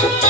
Thank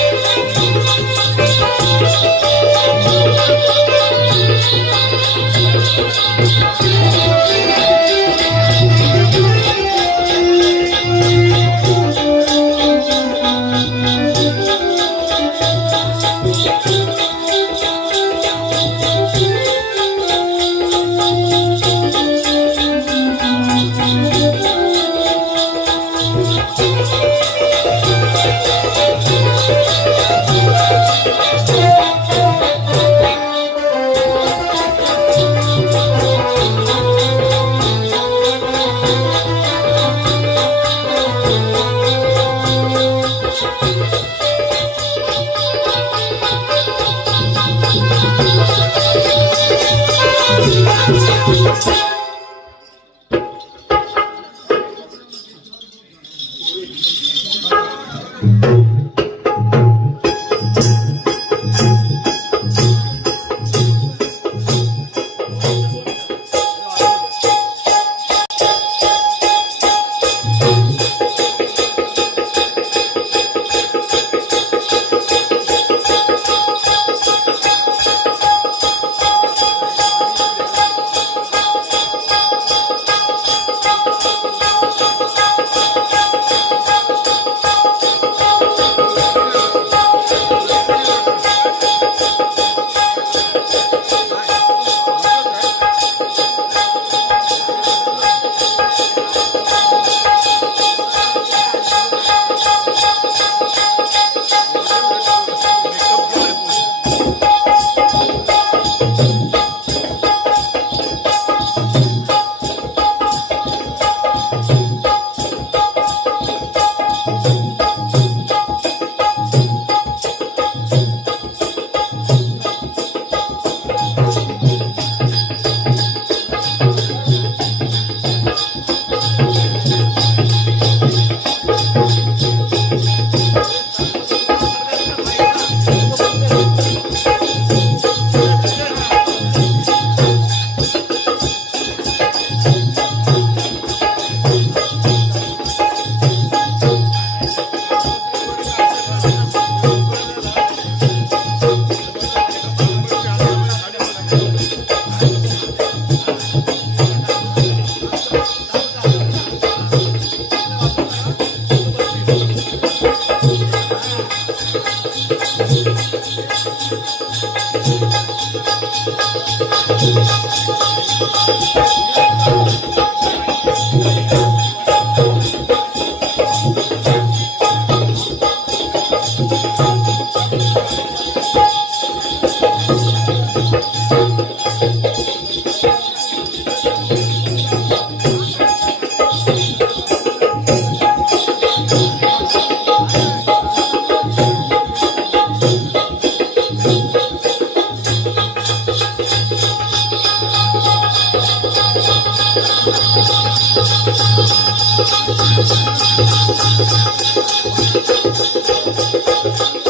you.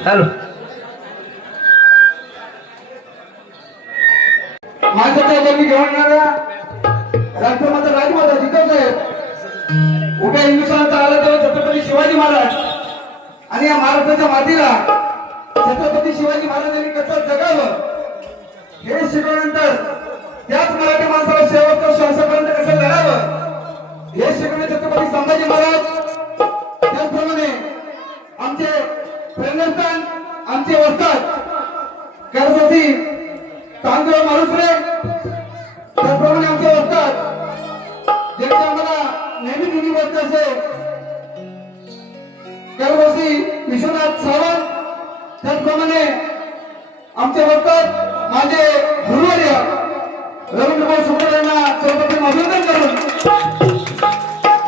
Hello माणसाच्या जन्मी घेऊन येणाऱ्या राष्ट्रमाता राजमाता जिजाऊसाहेब उभ्या हिंदुस्थानचा आला तेव्हा छत्रपती शिवाजी महाराज आणि या महाराष्ट्राच्या मातीला छत्रपती शिवाजी महाराजांनी कसं जगावं हे शिकवल्यानंतर त्याच मराठी माणसाला शेवटच्या श्वासापर्यंत कसं लढावं हे शिकवणे छत्रपती संभाजी महाराज त्याचप्रमाणे आमचे प्रेरणास्थान आमचे वस्ताद करसोसी तांदूळ मारुसरे त्याचप्रमाणे आमचे वस्ताद ज्यांचे आम्हाला नेहमी नेहमी वस्त असे करसोसी विश्वनाथ सावंत त्याचप्रमाणे आमचे वस्ताद माझे गुरुवर्य रवींद्रभाऊ शुक्ल यांना सर्वप्रथम अभिनंदन करून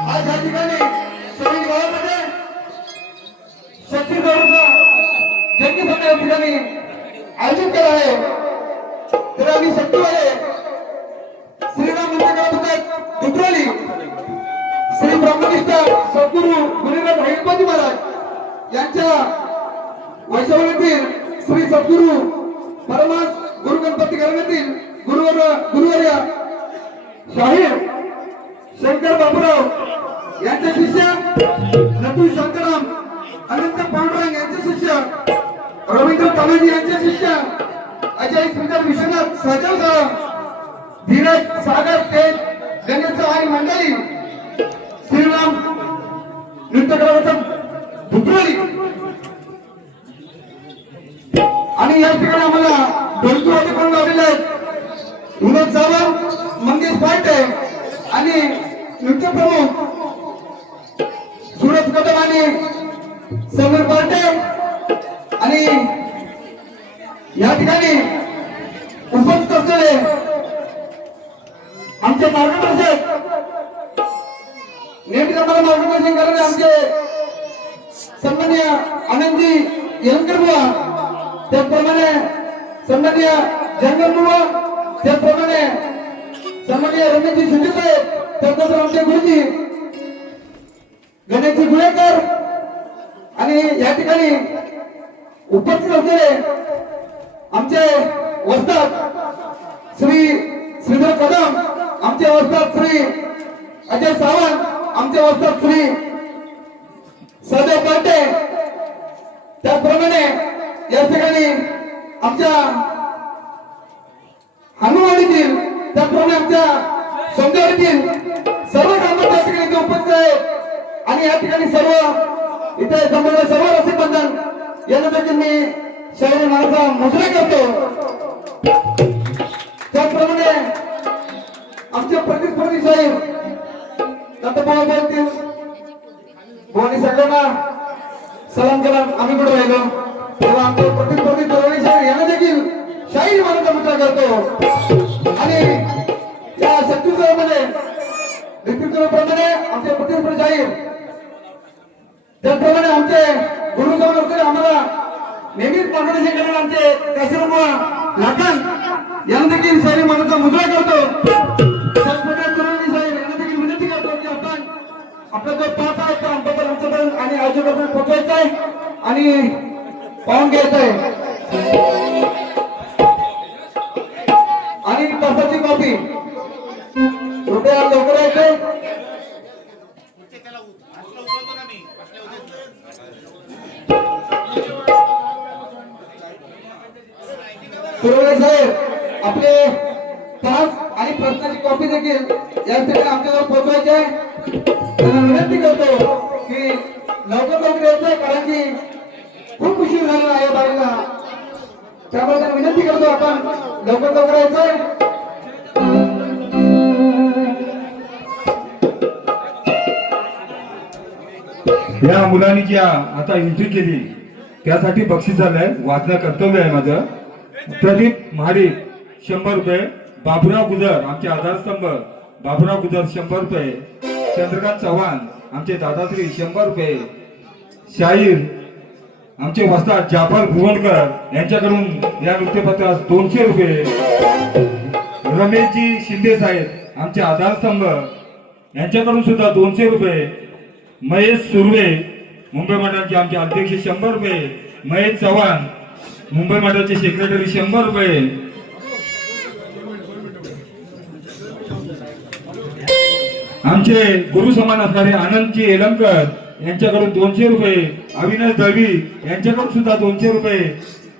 आज या ठिकाणी शहीद गावामध्ये छत्तीसगडचा जंगी सभा या ठिकाणी आयोजित केला आहे तर आम्ही शक्तीवाले श्रीराम मंदिर दुधरोली श्री ब्रह्मनिष्ठ सद्गुरू गुरुराज हरिपाजी महाराज यांच्या वैष्णवातील श्री सद्गुरू परमास गुरु गणपती घराण्यातील गुरुवर्य शाहीर शंकर बाबूराव यांचे शिष्य नटू शांताराम अनंत पांडुरंग यांचे शिष्य रवींद्र तानाजी यांचे शिष्य अजय सुंदर विश्वनाथ सहजावसह धीरज सागर तेज गणेश आणि मंडळी श्रीराम नृत्य कलावंत दुधरोली आणि या ठिकाणी आम्हाला ढोलकी वादक करून लावलेले आहेत विनोद सावंत मंगेश पाटे आणि नृत्य प्रमुख सुरज कदम आणि समीर पाटे आणि या ठिकाणी उपस्थित असलेले आमचे मार्गदर्शक नेहमीच आम्हाला मार्गदर्शन करणारे आमचे सन्माननीय आनंदजी येलकर बुवा त्याचप्रमाणे सन्माननीय जंगल बुवा त्याचप्रमाणे सन्माननीय रमेशजी शिंदे साहेब त्याचबरोबर आमचे गुरुजी गणेशजी गुळेकर आणि या ठिकाणी उपस्थित असलेले आमचे वस्ताद श्री श्रीधर कदम आमचे वस्ताद श्री अजय सावंत आमचे वस्ताद श्री सदैव पाटे त्याचप्रमाणे या ठिकाणी आमच्या हनुमानीतील त्याचप्रमाणे आमच्या सोंदेवाडीतील सर्व ग्रामस्थ या ठिकाणी उपस्थित आहेत आणि या ठिकाणी सर्व इथे जमलेले सर्व रसिक बंधन यांना देखील मी शाहीर माझा मुजरा करतो त्याचप्रमाणे आमचे प्रतिस्पर्धी शाहीर दत्तभाऊ बोलतील भवानी सगळ्यांना सलाम केला आम्ही पुढे राहिलो तेव्हा आमचे प्रतिस्पर्धी तरुणी शाहीर यांना देखील शाहीर माझा मुजरा करतो आणि या छत्तीसगडमध्ये प्रमाणे आमचे प्रतिस्पर्धी शाहीर त्याचप्रमाणे आमचे गुरु जाऊन आम्हाला नेहमीच मार्गदर्शन करणारे आमचे काशीरामबुवा लाखन यांना देखील शाहीर मनाचा मुजरा करतो त्याचप्रमाणे तरुणी शाहीर यांना देखील विनंती करतो की आपण आपला जो पाठ आहे तो आमच्यापर्यंत आणि आजूबाजूला पोहोचवायचा आहे आणि पाहून घ्यायचा आहे आणि तासाची कॉपी कृपया लवकर यायचे पुरवळे साहेब आपले तास आणि प्रश्नाची कॉपी देखील या ठिकाणी आमच्याजवळ पोहोचवायची आहे. त्यांना विनंती करतो की लवकर लवकर यायचंय, कारण की खूप उशीर झालेला आहे बारीला. त्यामुळे त्यांना विनंती करतो आपण लवकर लवकर यायचंय. या मुलांनी जी आता एंट्री केली त्यासाठी बक्षीस आलंय. वाचणं कर्तव्य आहे माझं. प्रदीप महाडिक 100 रुपये, बाबुराव गुजर आमचे आधारस्तंभ बाबुराव गुजर 100 रुपये, चंद्रकांत चव्हाण आमचे दादाश्री 100 रुपये, शाहीर आमचे वस्ताद जाफर भुवनकर यांच्याकडून या वृत्तपत्रास 200 रुपये, रमेशजी शिंदे साहेब आमचे आधारस्तंभ यांच्याकडून सुद्धा 200 रुपये, महेश सुर्वे मुंबई मंडळाचे आमचे अध्यक्ष 100 रुपये, महेश चव्हाण मुंबई मंडळाचे सेक्रेटरी 100 रुपये, आमचे गुरु समान असणारे आनंदजी एलमकर यांच्याकडून 200 रुपये, अविनाश दळवी यांच्याकडून सुद्धा 200 रुपये,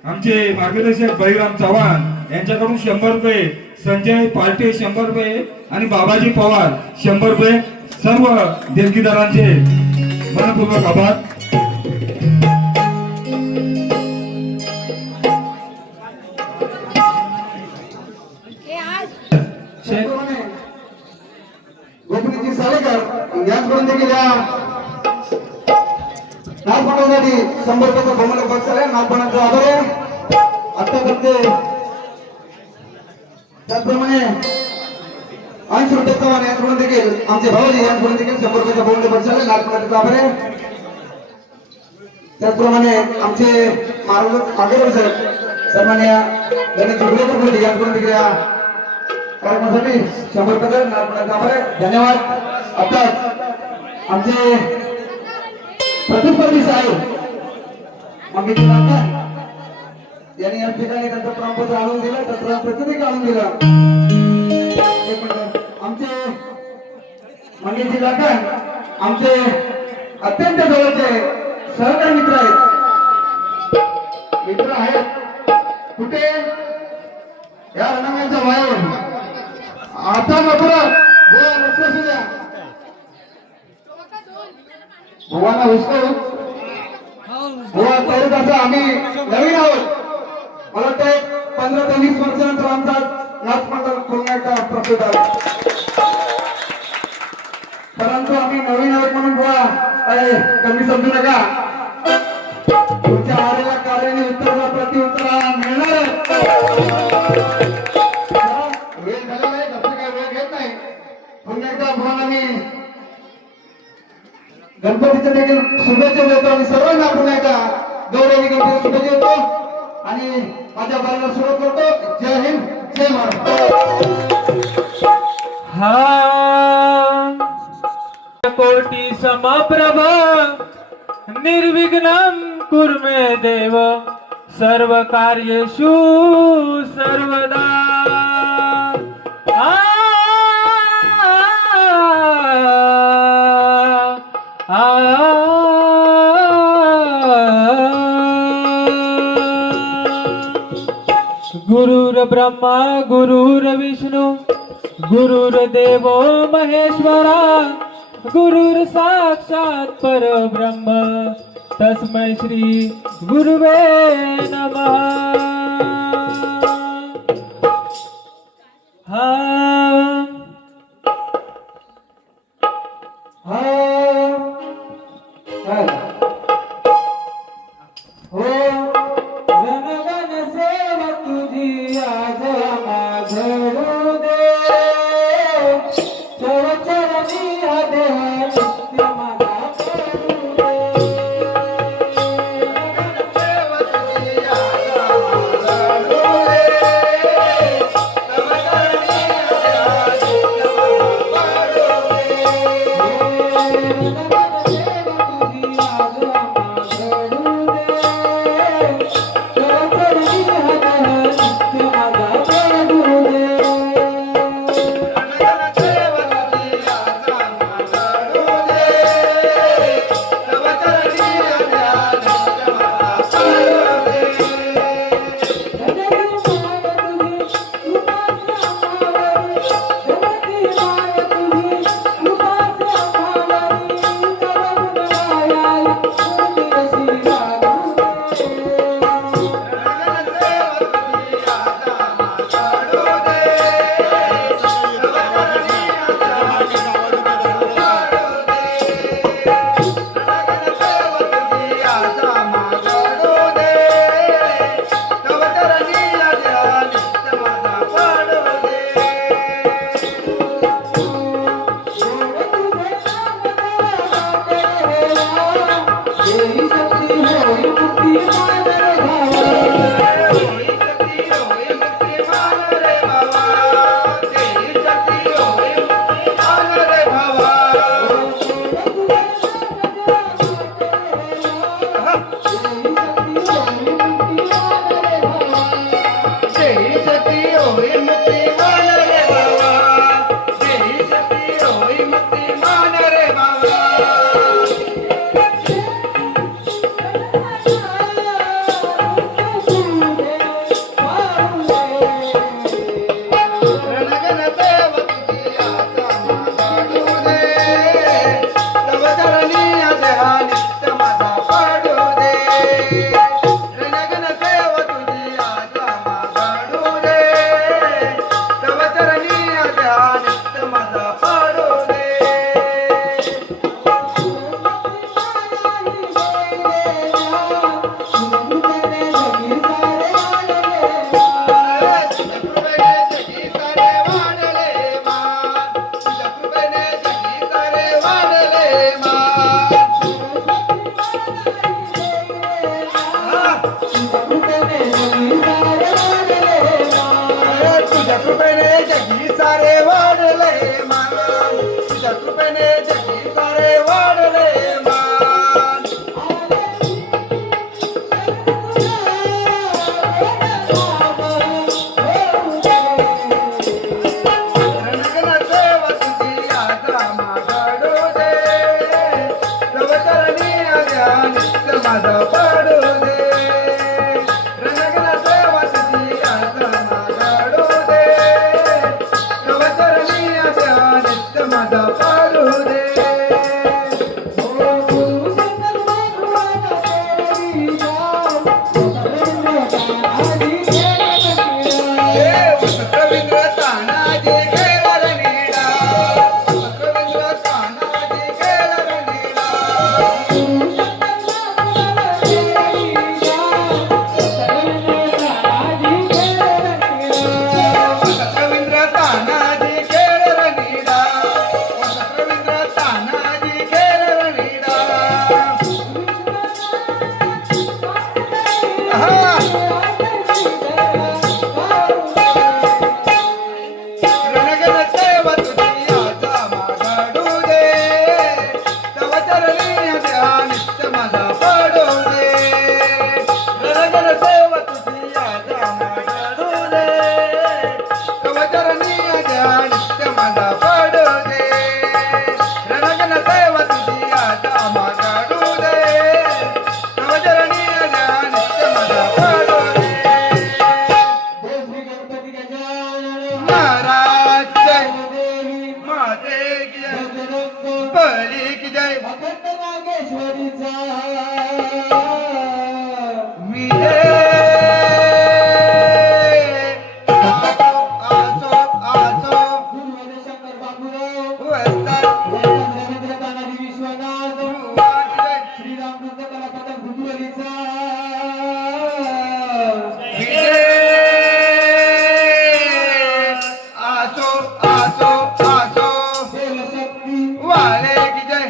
आमचे मार्गदर्शक बळीराम चव्हाण यांच्याकडून 100 रुपये, संजय पालटे 100 रुपये आणि बाबाजी पवार 100 रुपये. सर्व देणगीदारांचे मनपूर्वक आभार. गोपीजी सालेकर यांच्याकडून देखील या नागपणासाठी 100 रुपयाचा बहुमूल्य बक्षीस आहे. नागपणाचा आभार आहे. आता करते त्याचप्रमाणे 80 रुपये चव्हाण यांच्याकडून देखील आमचे भाऊजी यांच्याकडून देखील 100 रुपयाचा बहुमूल्य बक्षीस आहे. नागपणाचा आभार आहे. त्याचप्रमाणे आमचे मार्गदर्शक सन्माननीय गणेश जुगलेकर यांच्याकडून देखील या कार्यक्रमासाठी 100 रुपये नागपणाचा आभार आहे. धन्यवाद. आता आमचे प्रतिस्पर्धी साहेब मंगेश काका यांनी या ठिकाणी त्यांचं प्रमाणपत्र आणून दिलं, त्याचं प्रतिनिधी आणून दिलं. एक मिनिट. आमचे मंगेश काका आमचे अत्यंत जवळचे सहकारी मित्र आहेत. कुठे या रणांगणाच्या बाहेर आता नको लक्ष असू द्या. भुवाना हुसको भुवा तरुण असं आम्ही नवीन आहोत. मला वाटतं 15 ते 20 वर्षानंतर आमचा नाच मंडळ पुन्हा एकदा प्रस्तुत आहे. परंतु आम्ही नवीन आहोत म्हणून बुवा कमी समजू नका. तुमच्या आलेल्या कार्याने उत्तराला प्रत्युत्तर मिळणार. वेळ झालेला आहे, कसं काय वेळ घेत नाही. पुन्हा एकदा भुवाना मी गणपतीच्या देखील शुभेच्छा देतो आणि सर्वांना पुन्हा एकदा गौरवी गणपती शुभेच्छा देतो आणि माझ्या बाळाला सुरुवात करतो. जय हिंद, जय महाराष्ट्र. कोटि समप्रभ निर्विघ्नं कुरु मे देव सर्व कार्येषु सर्वदा. गुरुर् ब्रह्मा गुरुर् विष्णु गुरुर्देवो महेश्वरा गुरुर् साक्षात् परब्रह्म तस्मै श्री गुरुवे नमः. जगणे जगी सारे वाढले मान रणगणाचे वसुती आता मागडू दे प्रवचरणी आल्या नित्य माझा पाडू दे रणगणाचे वसुती आता मागडू दे प्रवचरणी आल्या नित्य माझा पाडू दे रवींद्र तानाजी खेळा रणीडा रवींद्र तानाजी खेळा रणीडा रवींद्र तानाजी खेळ रणीडा रवींद्र तानाजी खेळ रणीडा रणगणते वसुती आता मागडू दे तव चरणी आद्या नित्य माझा पाडू दे रणगणते वसुती आता मागडू दे तव चरणी आद्या नित्य माझा पाडू दे रणगणते वसुती आता मागडू दे तव चरणी आद्या नित्य माझा पाडू दे महाराज जय माते की जय बली की जय मी आसो आसो वस्ताद श्रीरामकृष्ण कलापथक भुजबळीचा आसो आसो आसो वाले की जय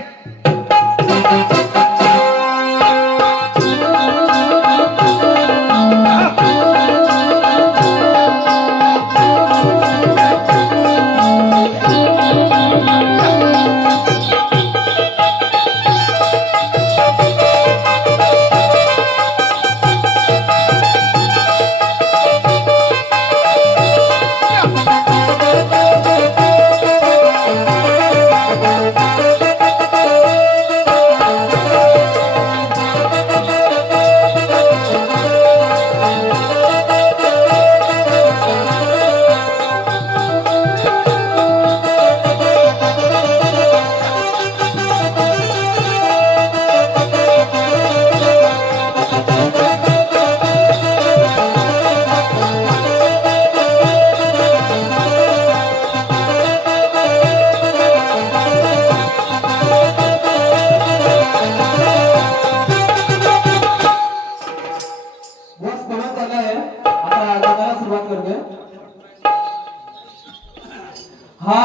हा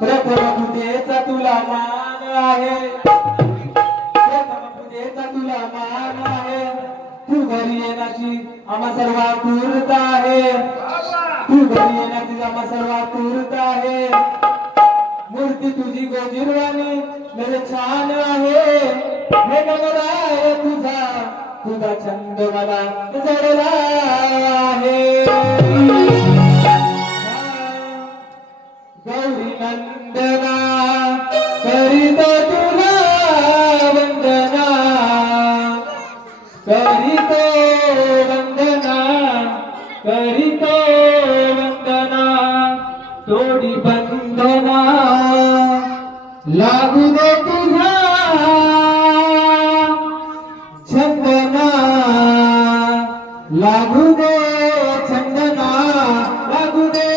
प्रथमपूजेचा तुला मान आहे प्रथमपूजेचा तुला मान आहे तू घरी येण्याची आम्हा सर्व पूर्त आहे तू घरी येण्याची आम्हा सर्व पूर्त आहे मूर्ती तुझी गोजिरवाणी मेरे छान आहे हे गमराय तुझा तुझा छंद मला जडला आहे गौरी नंदना करीतो तुला वंदना करीतो वंदना करीतो वंदना तोडी बंधना लागू दे तुझा छंदना लागू दे छंदना लागू दे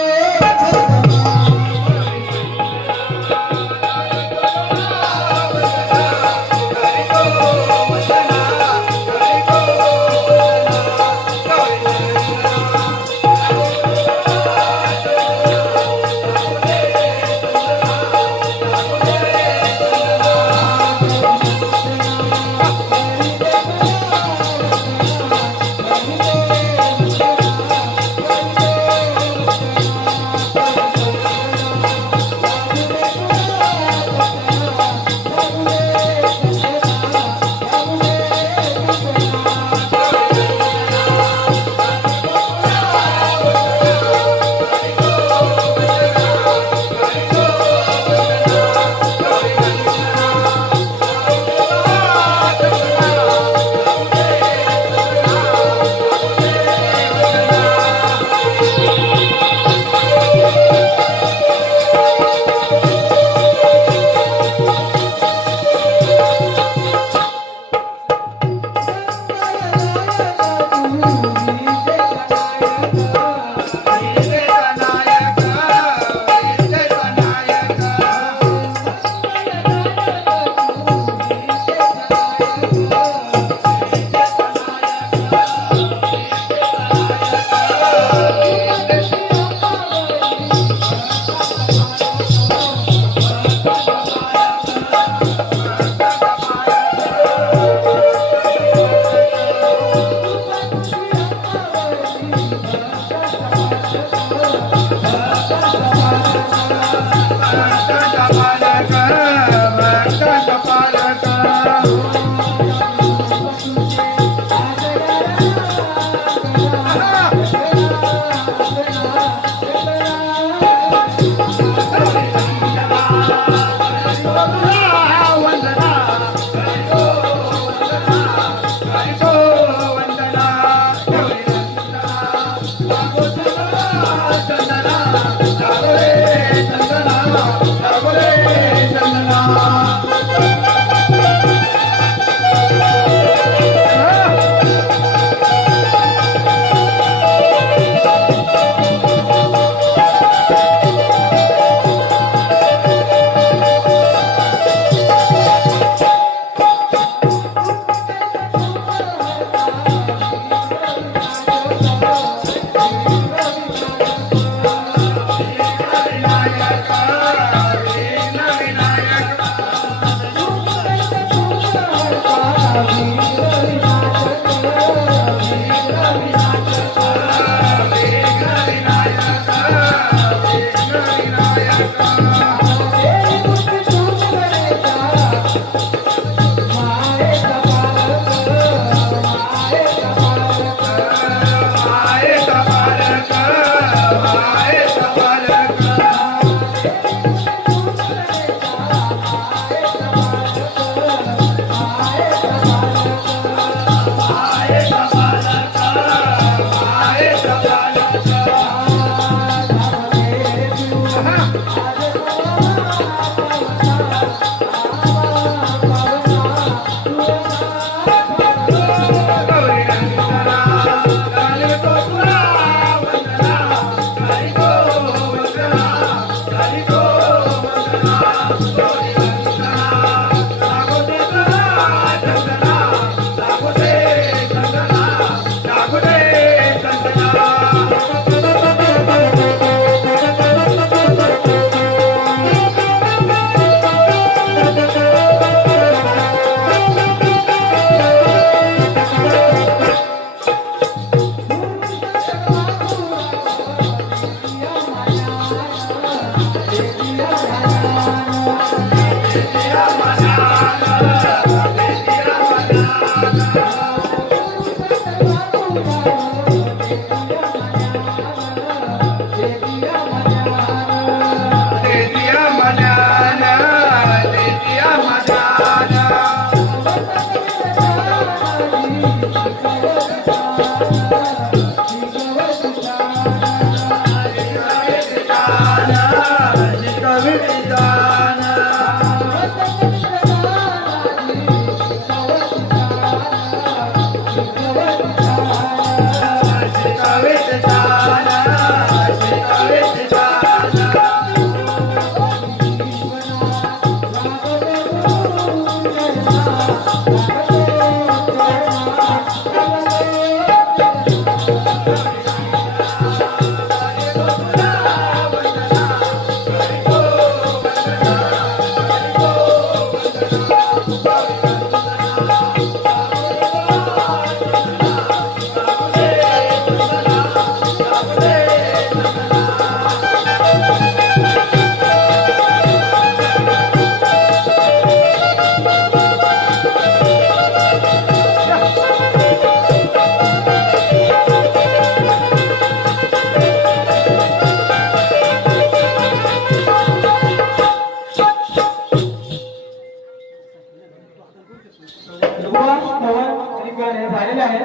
झालेले आहे.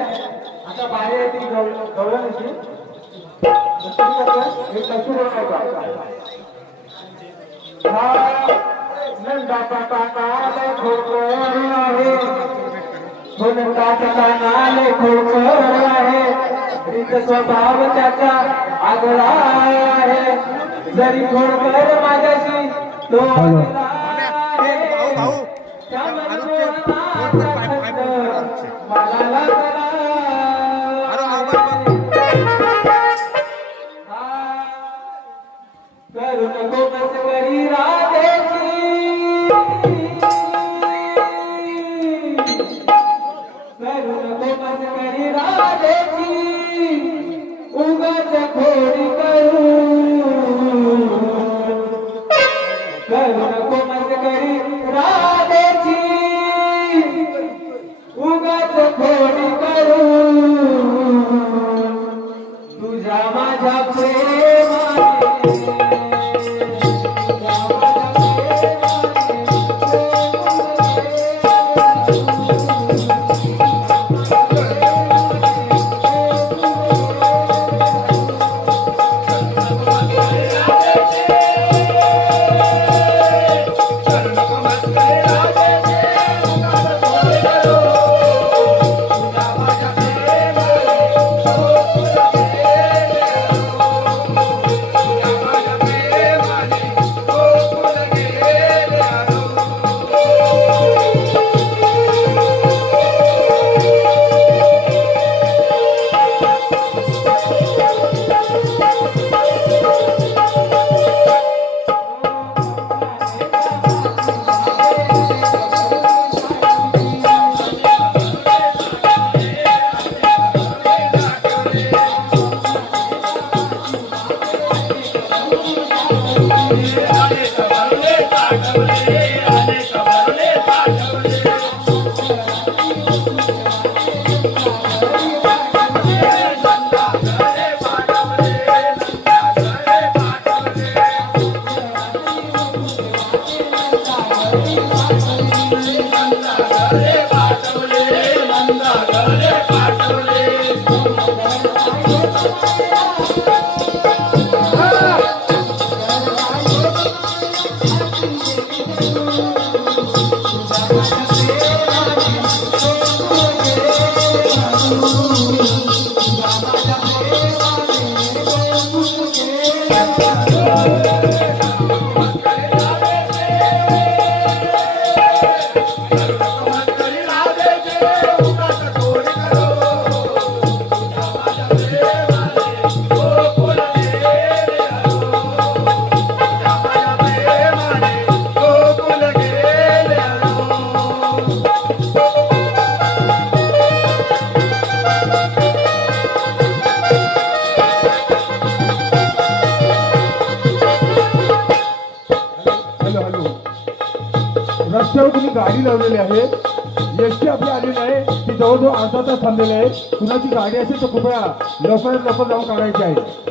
आता बाहेर येतील गवळणाची एक लक्ष्मी नंदाचा कानाले खोडकर आहे, नंदाचा कानाले खोडकर आहे, रीत स्वभाव त्याचा आगळा आहे, जरी खोडकर माझ्याशी तो आगळा आहे, करू नको बस करी राधेची, करू नको बस करी राधेची, उगाच खोडी करू, करू नको बस करी राधेची, उगाच खोडी करू, तुझ्या माझ्या प्रेमाने हॅलो हॅलो, रस्त्यावर तुम्ही गाडी लावलेली आहे, एसटी आपली आली नाही, ती जवळजवळ अर्धा तास थांबलेली आहे. कुणाची गाडी असेल तर कृपया लवकरात लवकर जाऊन काढायची आहे.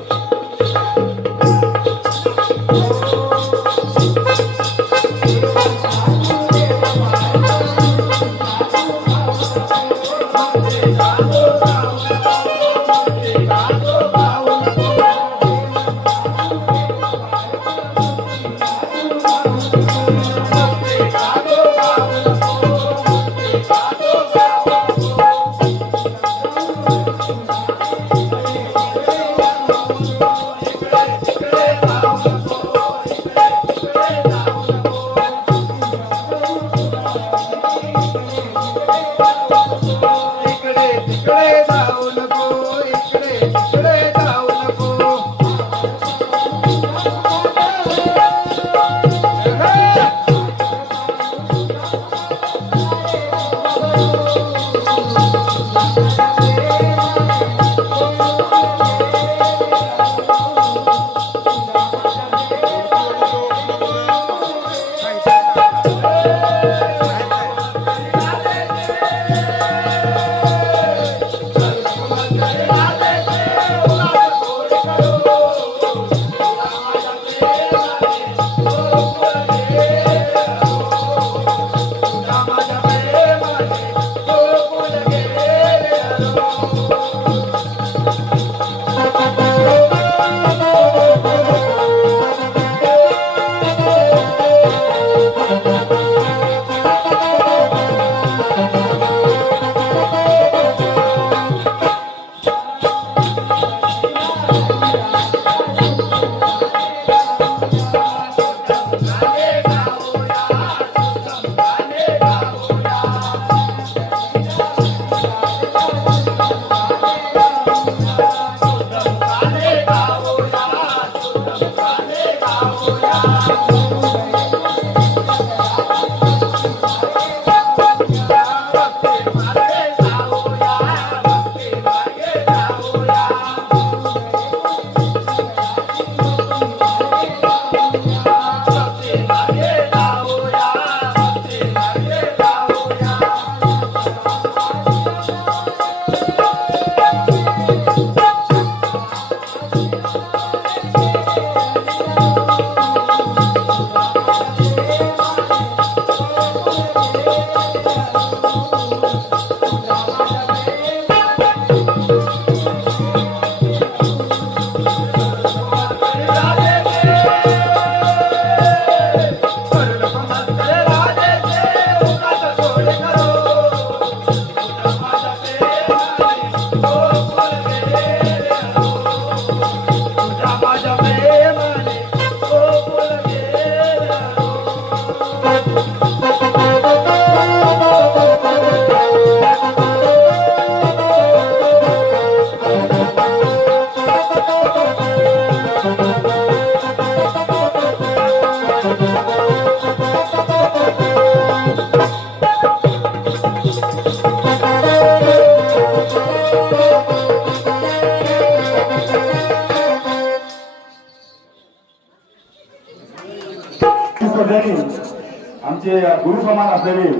आमचे गुरुसमान असलेले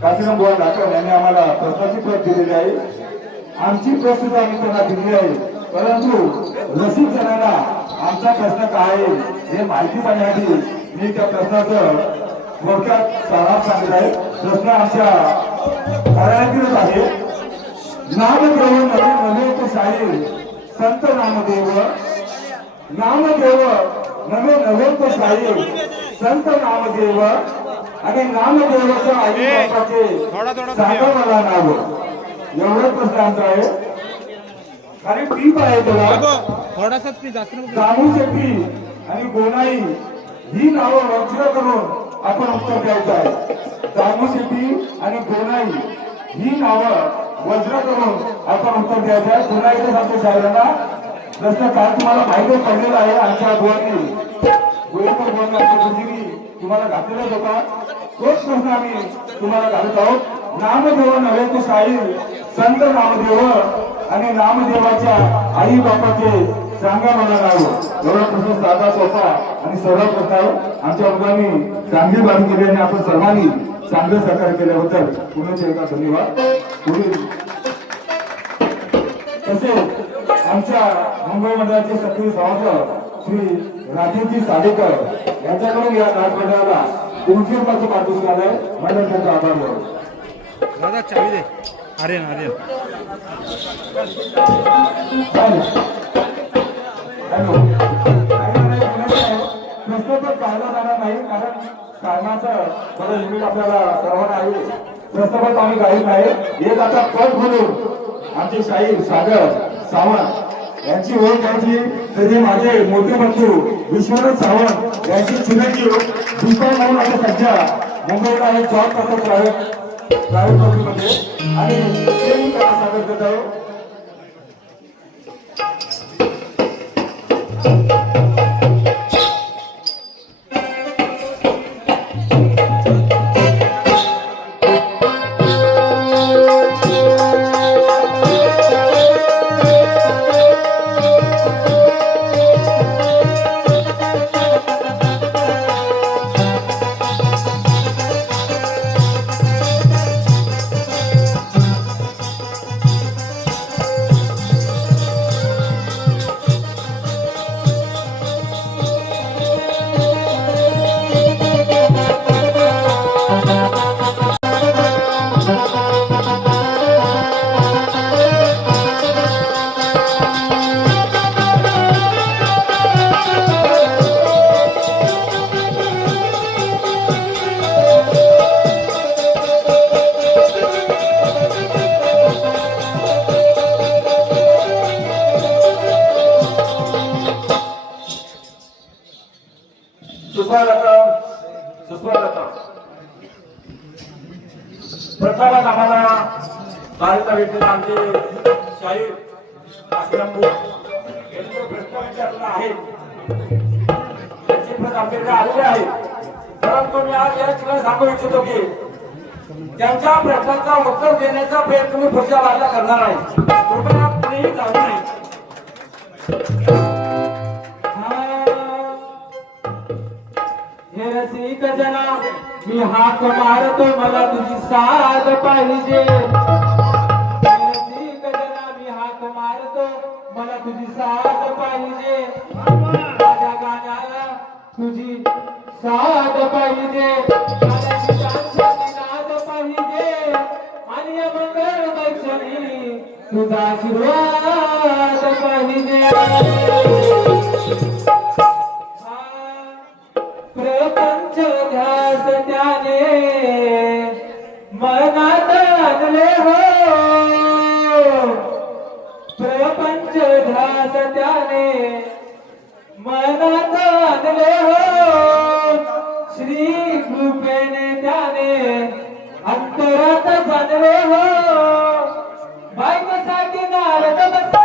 काशीराम बुवा लाकर यांनी आम्हाला प्रश्नाची प्रत दिलेली आहे. आमची प्रस्तुती आम्ही त्यांना दिली आहे, परंतु रसिक जणांना आमचा प्रश्न काय आहे हे माहिती पाहण्यासाठी मी त्या प्रश्नाचं थोडक्यात सारांश सांगत आहे. प्रश्न आमच्या घराण्यातीलच आहे. नामदेव नवे नवे तो शाहीर संत नामदेव, नामदेव नवे नवे तो शाहीर संत नामदेव आणि नामदेवाच्या आई बापाचे सांगा मला नाव. एवढं प्रश्न आमचा आहे. आणि टीप आहे त्याला थोडासा प्लीज जास्त नको. दामू शेट्टी आणि गोनाई ही नावं वज्र करून आपण उत्तर द्यायचं आहे. दामू शेट्टी आणि गोनाई ही नावं वज्र करून आपण उत्तर द्यायचं आहे. पुन्हा एकदा सांगतो शाहिरांना, प्रश्न काल तुम्हाला माहिती पडलेला आहे. आमच्या गोळेकर गुरुजींनी तुम्हाला घातलेलाच होता. तोच प्रश्न आम्ही तुम्हाला घालत आहोत. नामदेव नव्हे तो शाहीर संत नामदेव आणि नामदेवाच्या आई बापाचे सांगा मला नाव. एवढा प्रश्न साधा सोपा आणि सरळ प्रश्न आहे. आमच्या मुलांनी चांगली बाजू केली आणि आपण सर्वांनी चांगलं सहकार्य केल्याबद्दल पुन्हा एकदा धन्यवाद. पुढील तसेच आमच्या मुंबई मंडळाचे सक्रिय सभासद श्री राजेशजी साडेकर यांच्याकडून या नाट मंडळाला 200 रुपयाचं पारितोषिक आलंय. मंडळ त्यांचा आभार मानतो. दादा चावी दे. आर्यन आर्यन प्रश्न तर पाहिला जाणार नाही, कारण कारणाचं बरं लिमिट आपल्याला सर्वांना आहे. प्रश्नपत्र आम्ही गाईत नाही. एक आता पद म्हणून आमचे शाहीर सागर सावंत यांची ओळख द्यायची. तरी माझे मोठे बंधू विश्वनाथ सावंत यांची चिरंजीव दीपा म्हणून आता सध्या मुंबईला आहे, जॉब करतो प्रायव्हेट नोकरीमध्ये आणि तेही त्याला सादर करत आहे. प्रथमच आम्हाला बाहेरचा भेटलेला आमचे शाहीर आश्रमपूर यांचे प्रश्न विचारला आहे. त्यांची प्रत आमच्याकडे आलेली आहे. परंतु मी आज या ठिकाणी सांगू इच्छितो की त्यांच्या प्रश्नांचा उत्तर देण्याचा प्रयत्न मी पुढच्या भागाला करणार आहे. कृपया कुणीही जाऊ नये. हे रसिक जना मी हाक मारतो मला तुझी साथ पाहिजे. हे रसिक जना मी हाक मारतो मला तुझी साथ पाहिजे. माझ्या गाण्याला तुझी साथ पाहिजे. गाण्याची शांती नाद पाहिजे आणि या मंगळमय क्षणी तुझा आशीर्वाद पाहिजे. प्रपंच ध्यास त्याने मनात आणले हो. प्रपंच ध्यास त्याने मनात आणले हो. श्री कृपेने त्याने अंतरात जाणले हो. बायकोसाठी नारद बसा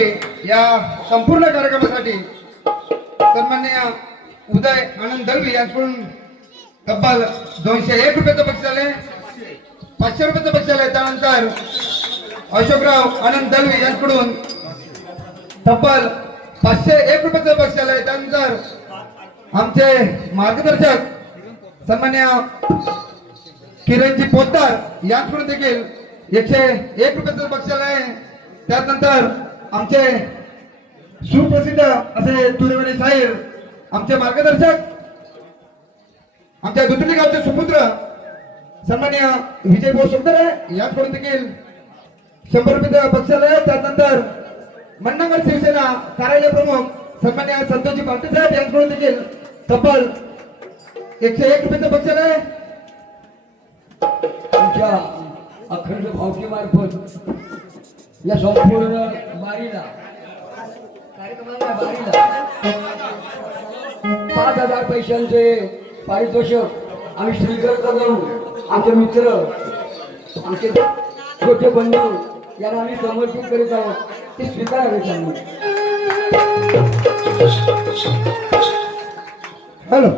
करावी या संपूर्ण कार्यक्रमासाठी सन्माननीय उदय आनंद दळवी यांच्याकडून तब्बल 201 रुपयाचं बक्षीस आले, 500 रुपयाचं बक्षीस आले. त्यानंतर अशोकराव आनंद दळवी यांच्याकडून तब्बल 501 रुपयाचं बक्षीस आले. त्यानंतर आमचे मार्गदर्शक सन्मान्य किरणजी पोतदार यांच्याकडून देखील 101 रुपयाचं बक्षीस आले. त्यानंतर आमचे सुप्रसिद्ध असे तुरेवाडी साहेब आमचे मार्गदर्शक, आमच्या दुधनी गावचे सुपुत्र सन्मान्य विजय भाऊ सुंदर यांच्याकडून देखील 100 रुपयाचं बक्षीस आले. त्यानंतर मन्नागड शिवसेना कार्यालय प्रमुख सन्मान्य संतोषजी पाटील साहेब यांच्याकडून देखील तब्बल 101 रुपयाचं बक्षीस आले. आमच्या अखंड भावकीमार्फत या संपूर्ण बारीला कार्यक्रमाच्या बारीला 5,000 पैशांचे पारितोषिक आम्ही स्वीकार करून आमचे मित्र, आमचे छोटे बंधू यांना आम्ही समर्पित करीत आहोत. ते स्वीकारावे त्यांनी. हॅलो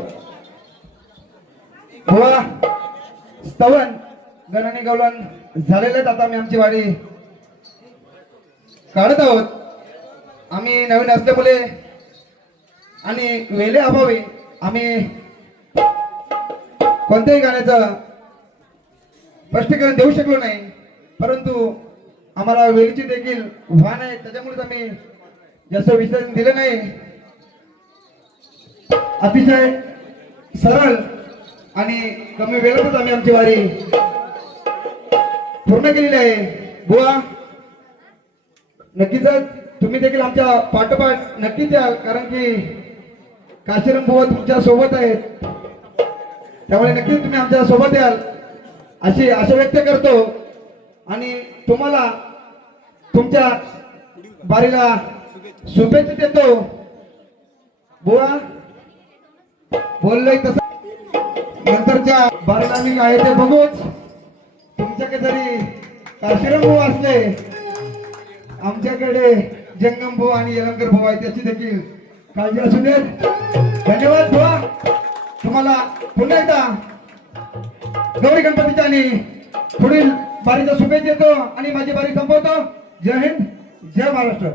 गोवा स्तवन गणाने गवलन झालेले आहेत. आता आम्ही आमची वाडी काढत आहोत. आम्ही नवीन असल्यामुळे आणि वेळे अभावी आम्ही कोणत्याही गाण्याचं स्पष्टीकरण देऊ शकलो नाही, परंतु आम्हाला वेळेची देखील भान आहे, त्याच्यामुळेच आम्ही जास्त विश्लेषण दिलं नाही. अतिशय सरळ आणि कमी वेळेतच आम्ही आमची वारी पूर्ण केलेली आहे. बुवा नक्कीच तुम्ही देखील आमच्या पाठोपाठ नक्कीच याल, कारण की काशीराम बुवा तुमच्या सोबत आहेत, त्यामुळे नक्कीच तुम्ही आमच्या सोबत याल अशी आशा व्यक्त करतो. आणि तुम्हाला तुमच्या बारीला शुभेच्छा देतो. बुवा बोललोय तसं नंतरच्या बारीला आम्ही काय ते बघूच. तुमच्याकडे जरी काशीराम भाऊ असले, आमच्याकडे जंगम भाऊ आणि यलंकर भाऊ आहे, त्याची देखील काळजी असू देत. धन्यवाद बुवा. तुम्हाला पुन्हा एकदा गौरी गणपतीच्या आणि पुढील बारीच्या शुभेच्छा देतो आणि माझी बारी संपवतो. जय हिंद, जय महाराष्ट्र.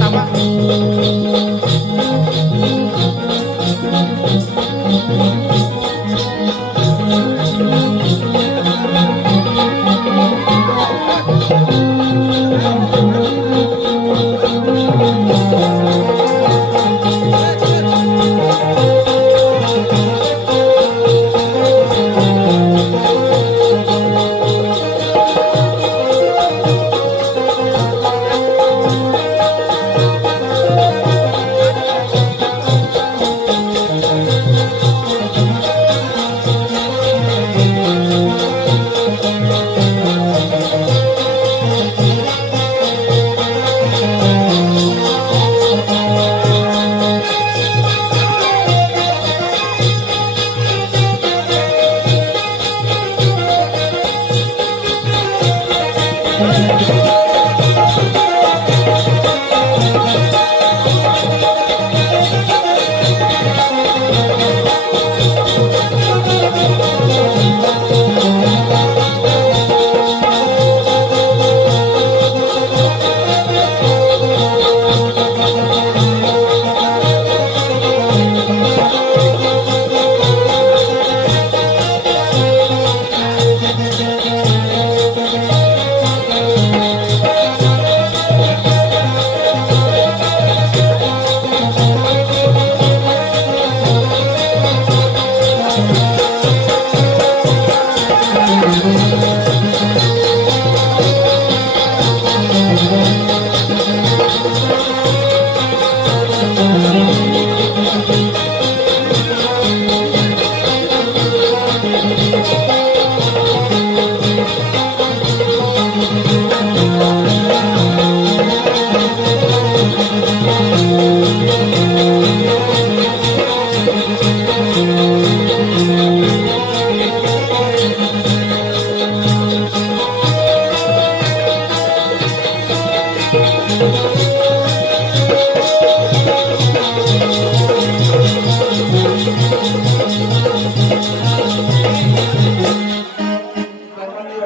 थांबा